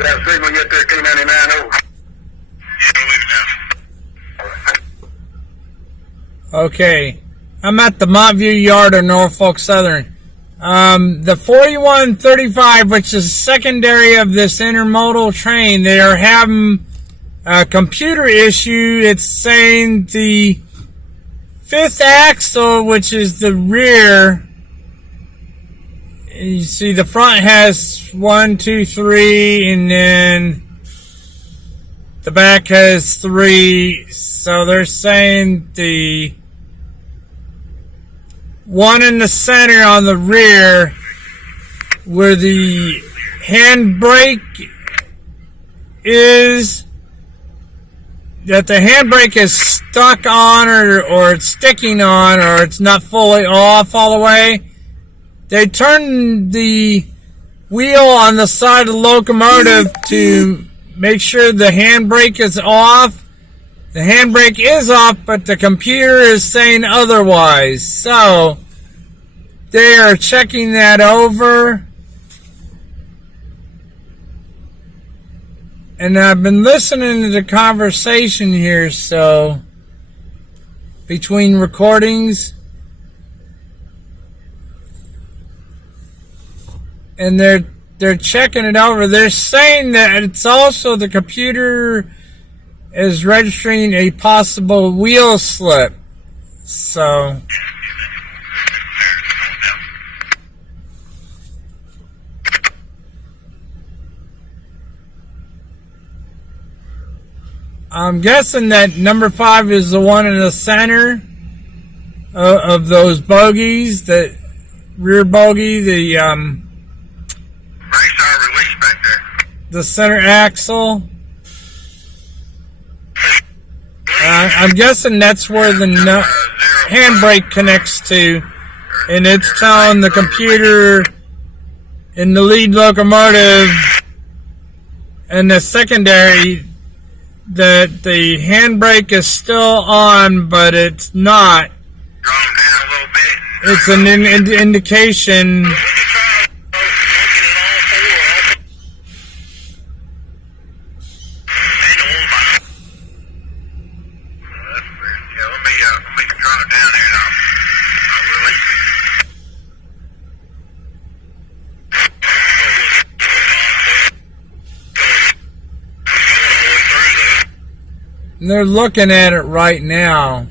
That signal yet there, K99 over. Okay, I'm at the Montview Yard of Norfolk Southern. The 4135, which is secondary of this intermodal train, they are having a computer issue. It's saying the fifth axle, which is the rear, you see the front has 1, 2, 3, and then the back has 3. So they're saying the one in the center on the rear, where the handbrake is, that the handbrake is stuck on, or it's sticking on, or it's not fully off all the way. They turn the wheel on the side of the locomotive to make sure the handbrake is off. The handbrake is off, but the computer is saying otherwise. So they are checking that over. And I've been listening to the conversation here, so between recordings, and they're checking it over. They're saying that it's also the computer is registering a possible wheel slip. So I'm guessing that number 5 is the one in the center of those bogies, the rear bogie, the release back there. The center axle. I'm guessing that's where the handbrake connects to, and it's telling the computer in the lead locomotive and the secondary that the handbrake is still on, but it's not. Draw them down a little bit. It's an indication. They're looking at it right now.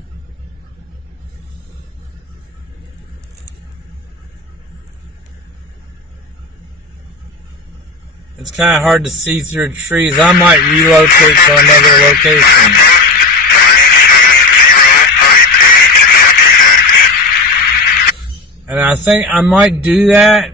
It's kind of hard to see through the trees. I might relocate to another location. And I think I might do that.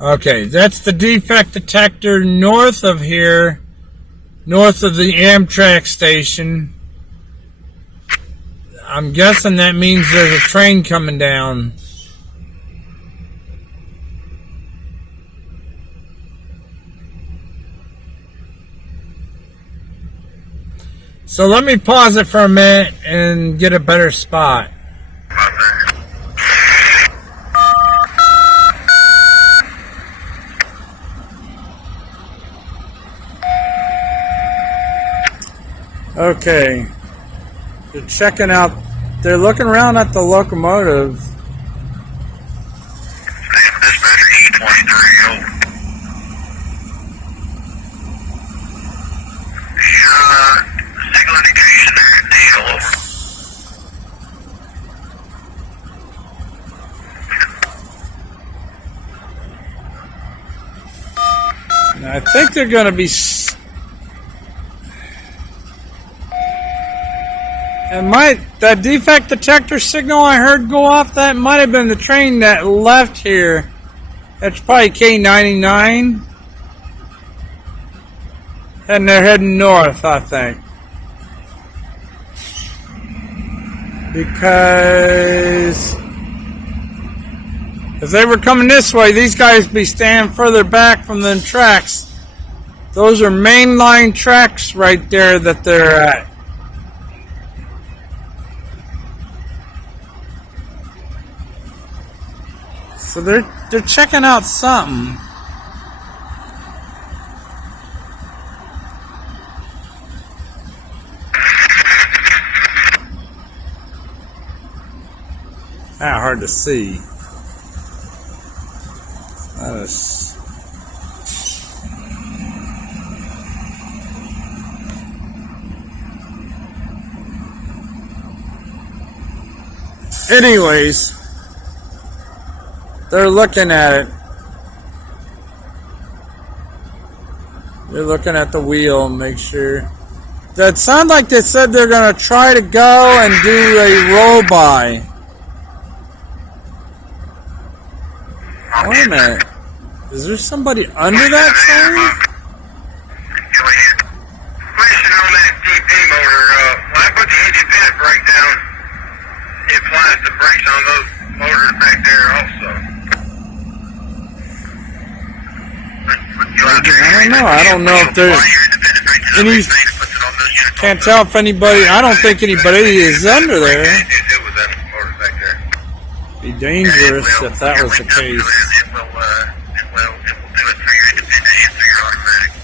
Okay, that's the defect detector north of here, north of the Amtrak station. I'm guessing that means there's a train coming down. So let me pause it for a minute and get a better spot. Okay, they're checking out, they're looking around at the locomotive. And I think they're going to be... And that defect detector signal I heard go off, that might have been the train that left here. That's probably K99. And they're heading north, I think. Because if they were coming this way, these guys would be standing further back from the tracks. Those are mainline tracks right there that they're at. So they're checking out something. Not hard to see. That is. Anyways, they're looking at it. They're looking at the wheel and make sure. That sounded like they said they're going to try to go and do a roll by. Wait a minute. Is there somebody under that train? Question on that DP motor. When I put the independent brake down, it applies the brakes on those motors back there also. I don't know if there's any. Can't tell if anybody. I don't think anybody is under there. Be dangerous if that was the case. It will do it for your independent and for your automatic.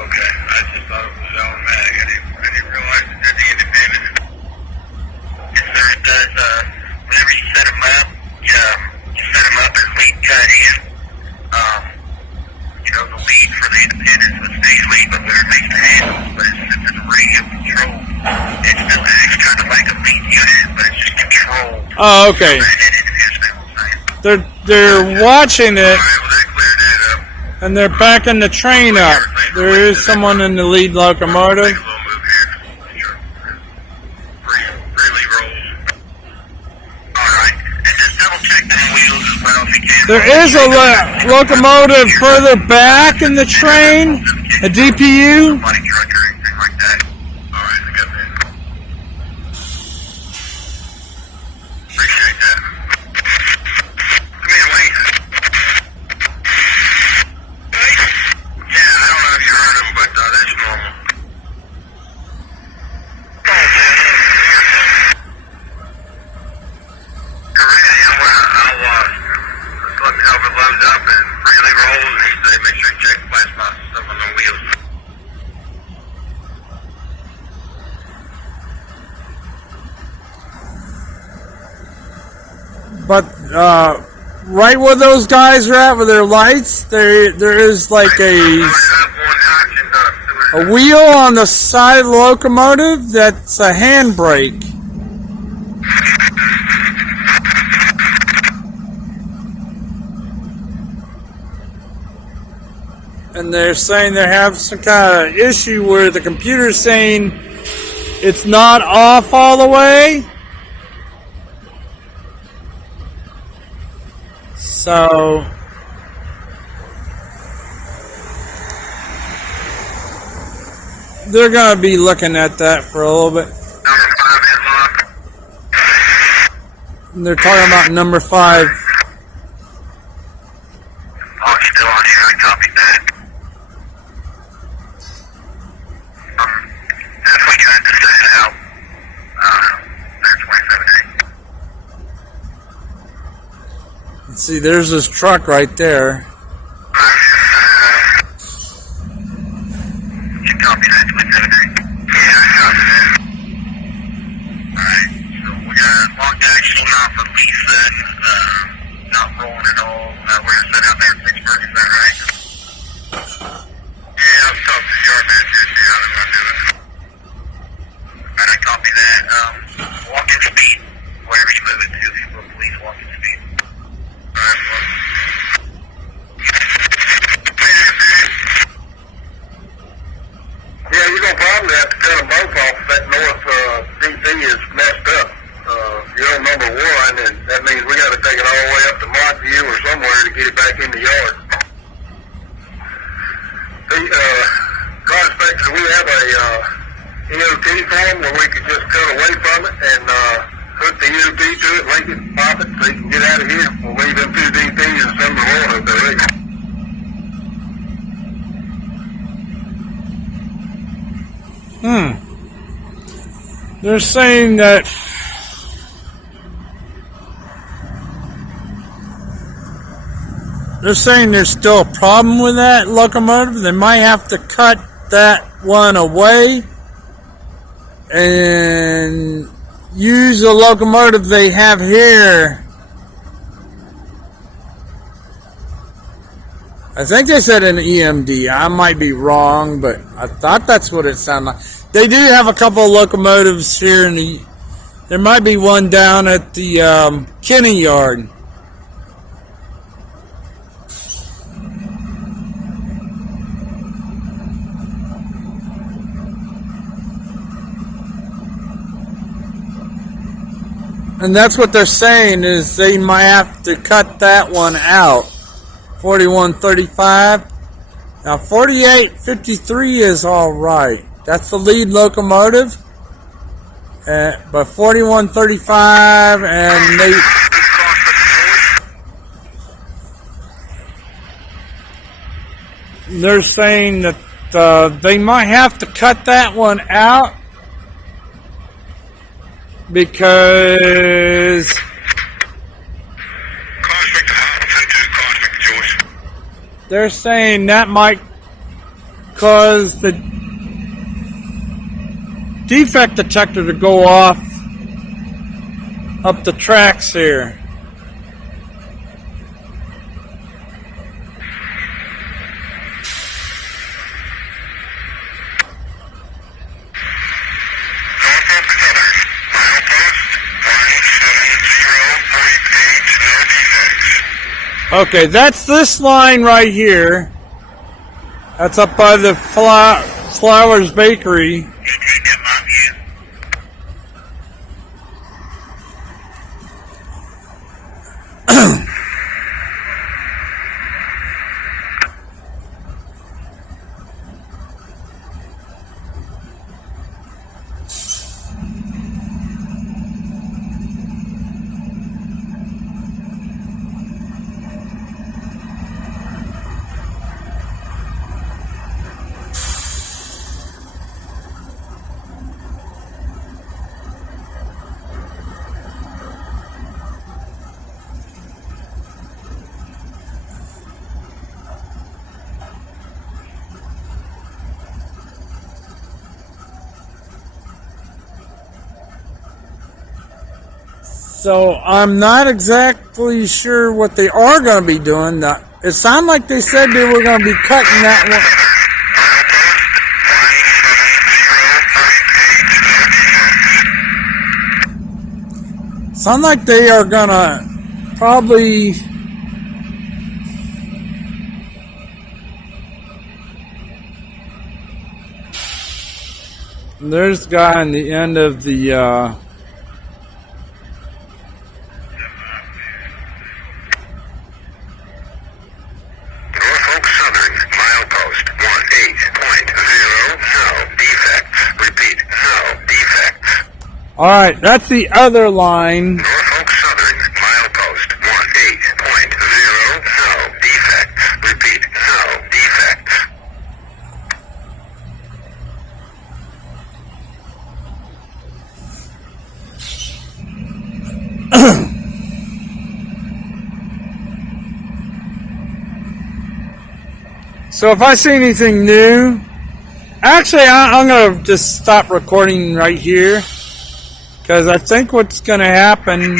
Okay, I just thought it was automatic. I didn't realize it did the independent. Yes, sir, it does. Whenever you set them up, you set them up as lead cut in. The lead for the independent, so it stays lead, but when it makes the handles, but since it's radio control, it's kind of like a lead unit, but it's just controlled. Oh, okay. They're watching it, and they're backing the train up. There is someone in the lead locomotive. There is a locomotive further back in the train, a DPU. But right where those guys are at with their lights, there is like a wheel on the side of the locomotive that's a handbrake. And they're saying they have some kind of issue where the computer's saying it's not off all the way. So they're going to be looking at that for a little bit. And they're talking about number 5. Oh, it's still on here. I copied that. If we tried to set it out, there's 27A. Let's see, there's this truck right there. You copy that 27A? Yeah, I copied that. Alright, so we got locked axle, not for Lisa, not rolling at all. We're going to set out there in Pittsburgh, is that right? Yeah, I'll talk to the yard manager and see how they're going to do it. Alright, I copy that. Walking speed, wherever you move it to, if you put police walking speed. Alright, well. Yeah, you're going to probably have to cut them both off if that north DC is messed up. You're on number 1, and that means we got to take it all the way up to Montview or somewhere to get it back in the yard. UP to it, link it, pop it, so you can get out of here. We'll leave them 2 DPs and send the water up there. They're saying that there's still a problem with that locomotive. They might have to cut that one away and use the locomotive they have here. I think they said an EMD. I might be wrong, but I thought that's what it sounded like. They do have a couple of locomotives here in the. There might be one down at the Kinney yard. And that's what they're saying, is they might have to cut that one out. 4135. Now 4853 is all right. That's the lead locomotive. But 4135 and they're saying that they might have to cut that one out because they're saying that might cause the defect detector to go off up the tracks here. Okay, that's this line right here. That's up by the Flowers Bakery. So I'm not exactly sure what they are going to be doing. It sounded like they said they were going to be cutting that one. Sound like they are going to probably there's a guy on the end of the all right, that's the other line. Norfolk Southern, milepost 18.0, no defects. Repeat, no defects. So if I see anything new, actually I'm going to just stop recording right here. Because I think what's going to happen.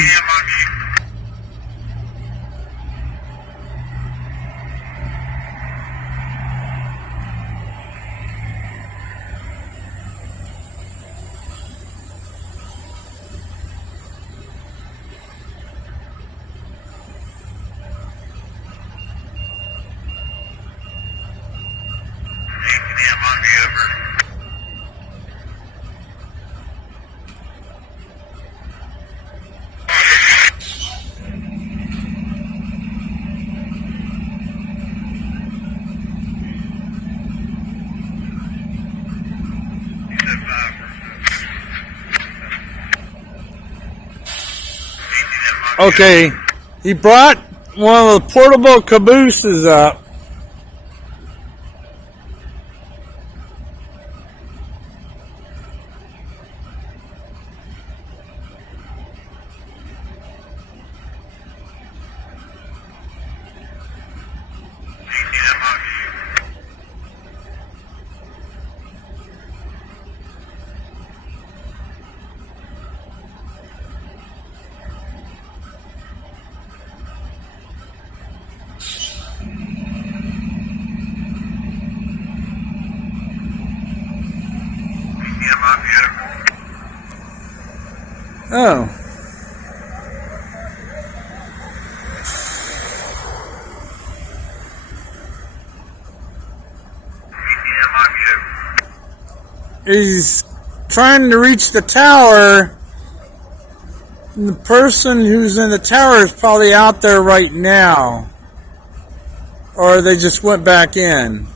Okay, he brought one of the portable cabooses up. Oh. He's trying to reach the tower, and the person who's in the tower is probably out there right now. Or they just went back in.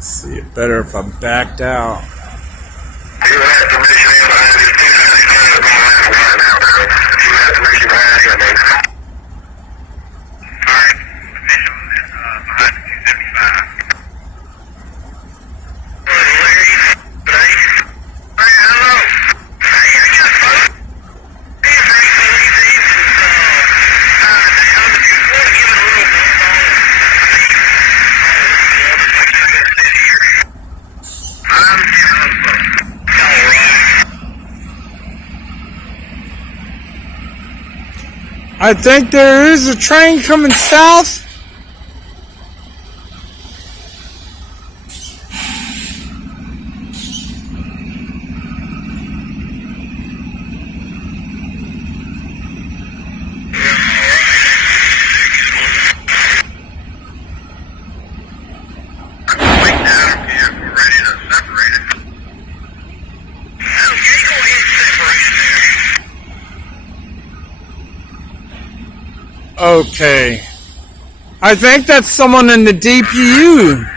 See it better if I backed out. I think there is a train coming south. Okay. I think that's someone in the DPU.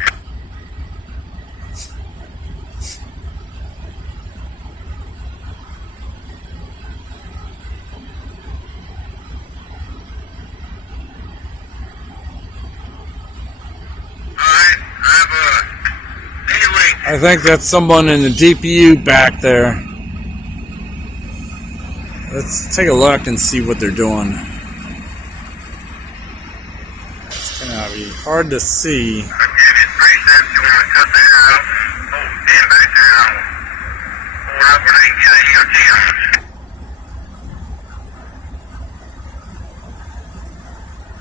I think that's someone in the DPU back there. Let's take a look and see what they're doing. It's gonna be hard to see.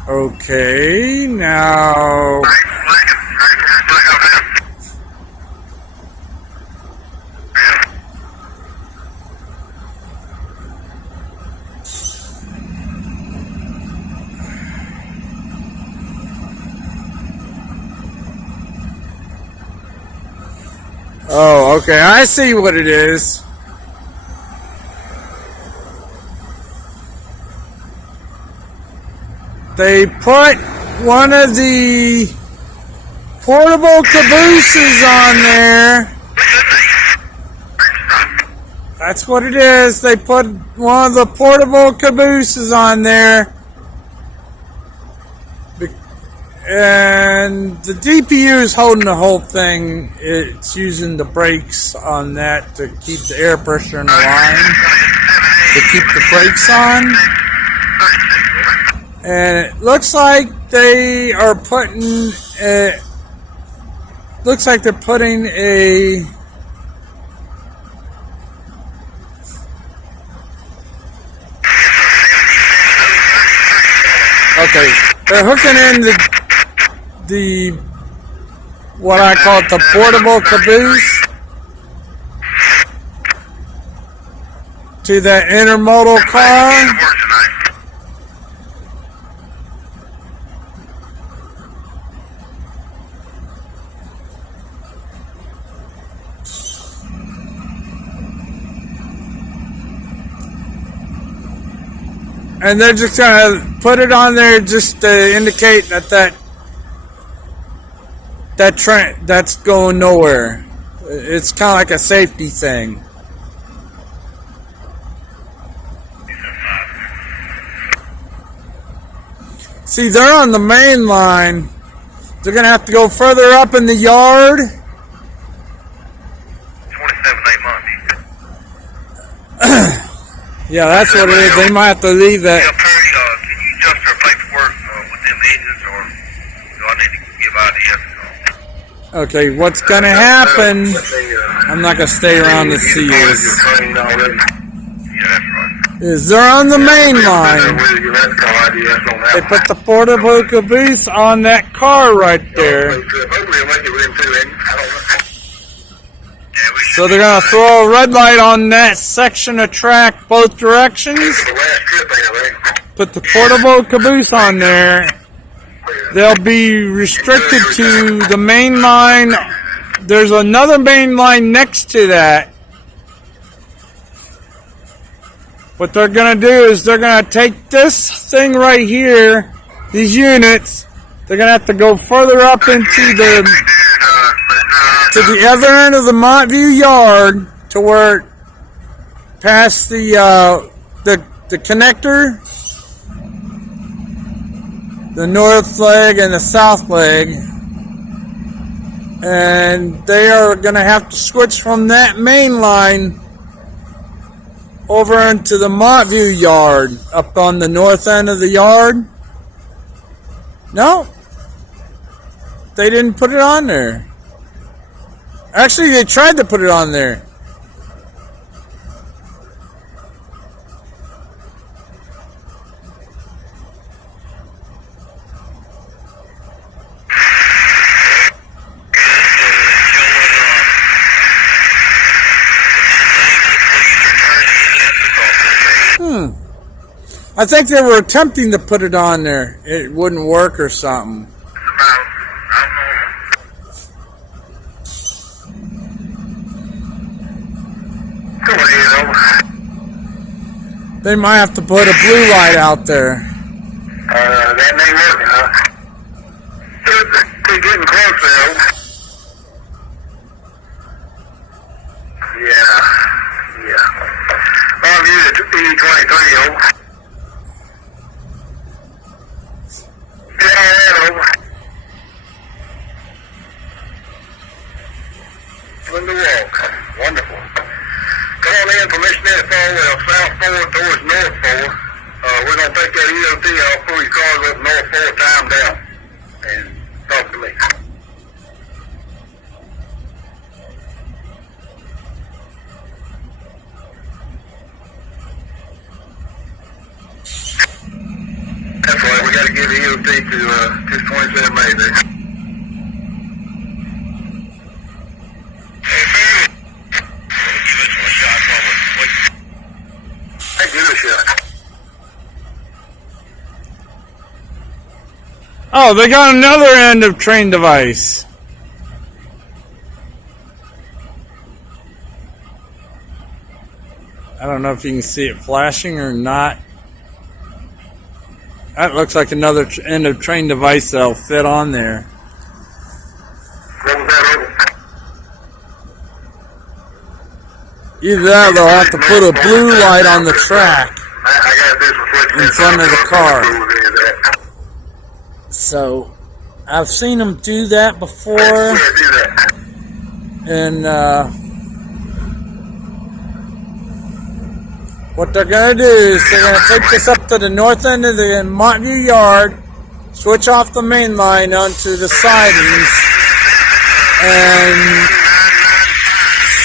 Okay, now Oh, okay. I see what it is. They put one of the portable cabooses on there. That's what it is. They put one of the portable cabooses on there. And the DPU is holding the whole thing. It's using the brakes on that to keep the air pressure in the line, to keep the brakes on. And it looks like they are putting looks like they're putting a okay, they're hooking in the what I call it, the portable caboose to that intermodal car. And they're just gonna put it on there just to indicate that train that's going nowhere. It's kind of like a safety thing. See, they're on the main line. They're gonna have to go further up in the yard. 27 Monday. Yeah, that's what it is. They might have to leave that. Yeah, Perry, can you adjust our paperwork with them agents, or do I need to give ideas? Okay, what's gonna happen? I'm not gonna stay around to see this. Yeah, that's right. Is they're on the main line. They put the portable caboose on that car right there. So they're gonna throw a red light on that section of track both directions. Put the portable caboose on there. They'll be restricted to the main line. There's another main line next to that. What they're gonna do is they're gonna take this thing right here, these units. They're gonna have to go further up into the other end of the Montview yard to where past the connector, the north leg and the south leg, and they are going to have to switch from that main line over into the Montview yard up on the north end of the yard. No, they didn't put it on there. Actually, they tried to put it on there. I think they were attempting to put it on there. It wouldn't work or something. They might have to put a blue light out there. That ain't working, huh? They're getting close though. Yeah. I'll use it E23, over. Yeah, over. On the walk. Wonderful. Come on in, Commissioner, South 4 towards North 4. We're going to take that EOT off, pull your cars up North 4, time down, and talk to me. That's right, we got to give EOT to 27 May there. Oh, they got another end of train device. I don't know if you can see it flashing or not. That looks like another end of train device that'll fit on there. What was that over? Either that or they'll have to put a blue light on the track I gotta do some switching in front of the car. that. So, I've seen them do that before. Yeah, do that. And what they're going to do is they're going to take this up to the north end of the Montview yard, switch off the main line onto the sidings, and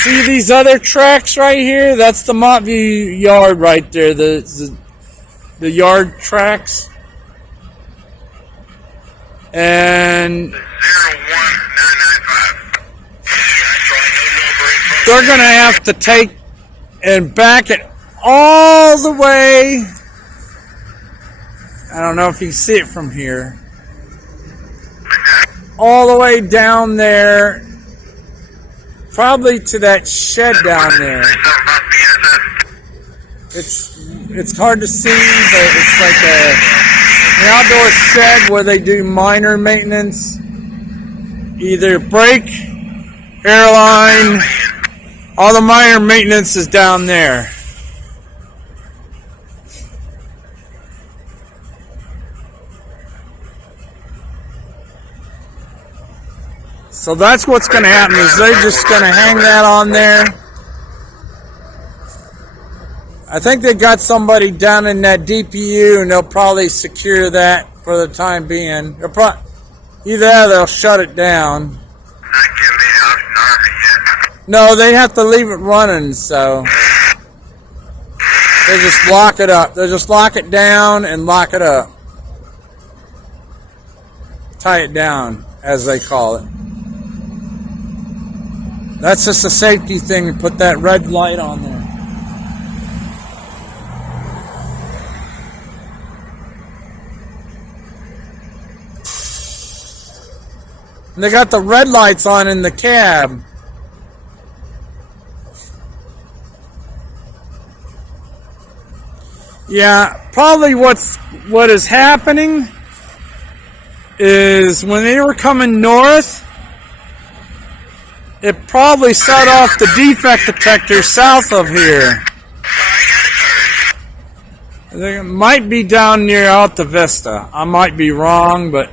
see these other tracks right here? That's the Montview yard right there, the yard tracks. And they're going to have to take and back it all the way. I don't know if you can see it from here. All the way down there. Probably to that shed down there. It's hard to see, but it's like an outdoor shed where they do minor maintenance. Either brake, airline, all the minor maintenance is down there. So that's what's going to happen is they're just going to hang that on there. I think they got somebody down in that DPU and they'll probably secure that for the time being. Either that or they'll shut it down. No, they have to leave it running, so they just lock it up. They'll just lock it down and lock it up. Tie it down, as they call it. That's just a safety thing to put that red light on there. And they got the red lights on in the cab. Yeah, probably what is happening is when they were coming north, it probably set off the defect detector south of here. It might be down near Alta Vista. I might be wrong, but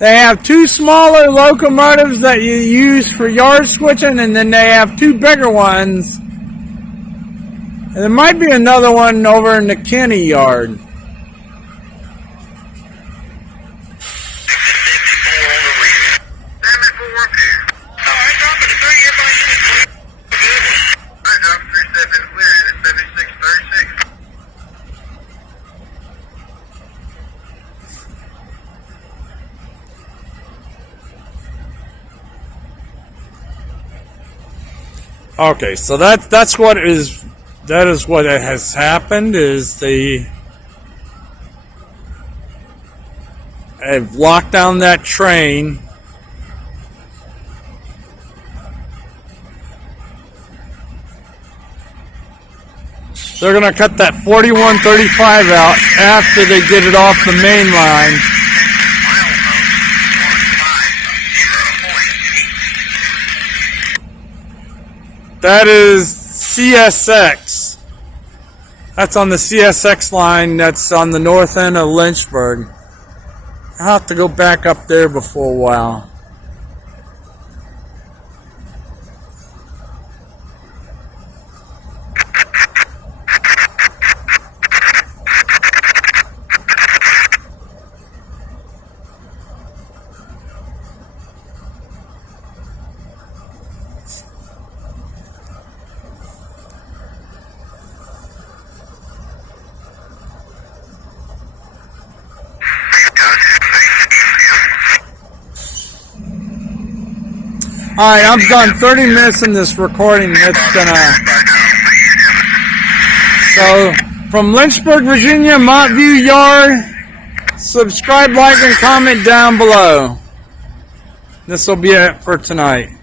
they have two smaller locomotives that you use for yard switching, and then they have two bigger ones. And there might be another one over in the Kenny yard. Okay, so that's what is. That is what has happened, is they have locked down that train. They're going to cut that 4135 out after they get it off the main line. That is CSX. That's on the CSX line. That's on the north end of Lynchburg. I'll have to go back up there before a while. Alright, I'm done 30 minutes in this recording. It's gonna... So, from Lynchburg, Virginia, Montview Yard, subscribe, like, and comment down below. This will be it for tonight.